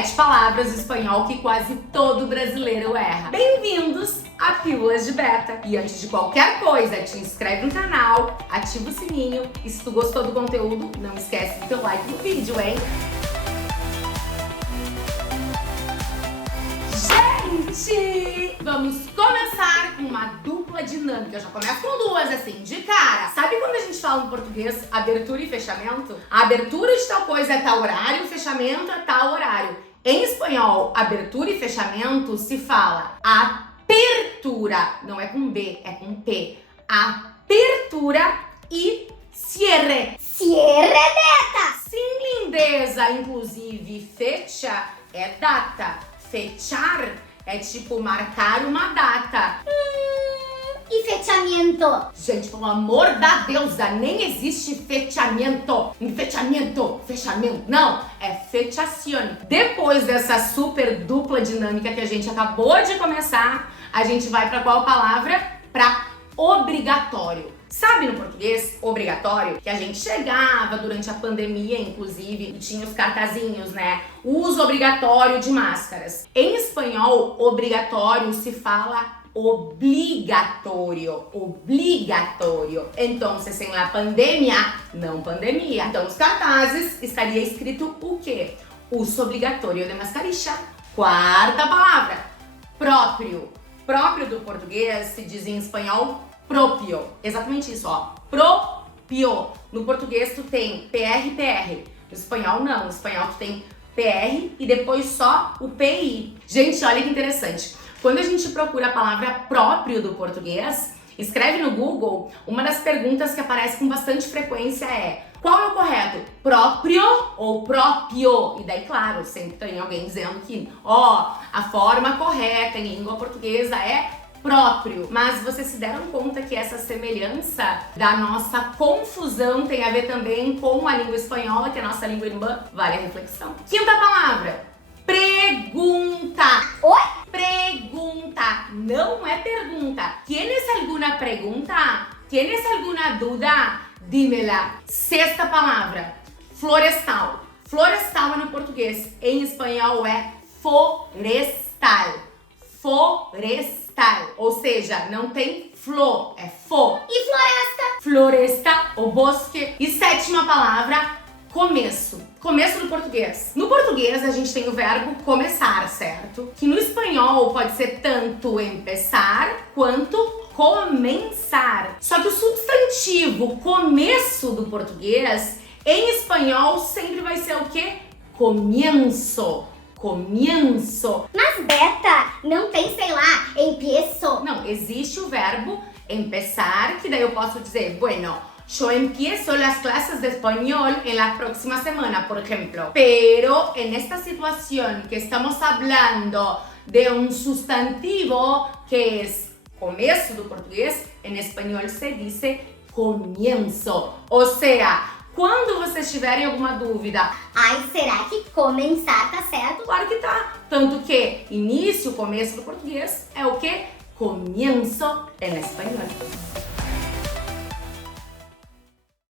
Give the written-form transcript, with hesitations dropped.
7 palavras do espanhol que quase todo brasileiro erra. Bem-vindos a Pílulas de Beta! E antes de qualquer coisa, te inscreve no canal, ativa o sininho e se tu gostou do conteúdo, não esquece do teu like no vídeo, hein? Gente, vamos começar com uma dupla dinâmica. Eu já começo com duas, assim, de cara. Sabe quando a gente fala no português abertura e fechamento? A abertura de tal coisa é tal horário, o fechamento é tal horário. Em espanhol, abertura e fechamento se fala apertura, não é com B, é com P. Apertura e cierre. Cierre, Beta! Sim, lindeza. Inclusive, fecha é data. Fechar é tipo marcar uma data. E fechamento? Gente, pelo amor da deusa, nem existe fechamento. Fechamento. Não, é fechación. Depois dessa super dupla dinâmica que a gente acabou de começar, a gente vai para qual palavra? Para obrigatório. Sabe no português, obrigatório, que a gente chegava durante a pandemia, inclusive, e tinha os cartazinhos, né? Uso obrigatório de máscaras. Em espanhol, obrigatório se fala obligatorio. Entonces, en la pandemia, não pandemia. Então, nos cartazes estaria escrito o quê? Uso obrigatório de mascarilla. Quarta palavra, próprio. Próprio do português se diz em espanhol propio. Exatamente isso, ó. Propio. No português tu tem PR. No espanhol não. No espanhol tu tem PR e depois só o PI. Gente, olha que interessante. Quando a gente procura a palavra próprio do português, escreve no Google, uma das perguntas que aparece com bastante frequência é: qual é o correto? Próprio ou próprio? E daí, claro, sempre tem alguém dizendo que, a forma correta em língua portuguesa é próprio. Mas vocês se deram conta que essa semelhança da nossa confusão tem a ver também com a língua espanhola, que é a nossa língua irmã? Vale a reflexão. Quinta palavra, pergunta. Oi? Pergunta, não é pergunta. ¿Tienes alguna pregunta? ¿Tienes alguna duda? Dímela. Sexta palavra, florestal. Florestal é no português, em espanhol é forestal. Forestal, ou seja, não tem flor, é E floresta? Floresta, o bosque. E sétima palavra, começo. Começo no português. No português a gente tem o verbo começar, certo? Que no espanhol pode ser tanto empezar quanto comenzar. Só que o substantivo começo do português, em espanhol sempre vai ser o quê? Comienzo. Mas, Beta, não tem, sei lá, empiezo? Não, existe o verbo empezar, que daí eu posso dizer, bueno, yo empiezo las clases de español en la próxima semana, por ejemplo. Pero en esta situación que estamos hablando de un sustantivo que es começo do português, en español se dice comienzo. O sea, quando vocês tiverem alguma dúvida, Ai, será que comenzar tá certo? claro que tá. Tanto que início, começo do português é o que? Comienzo en español.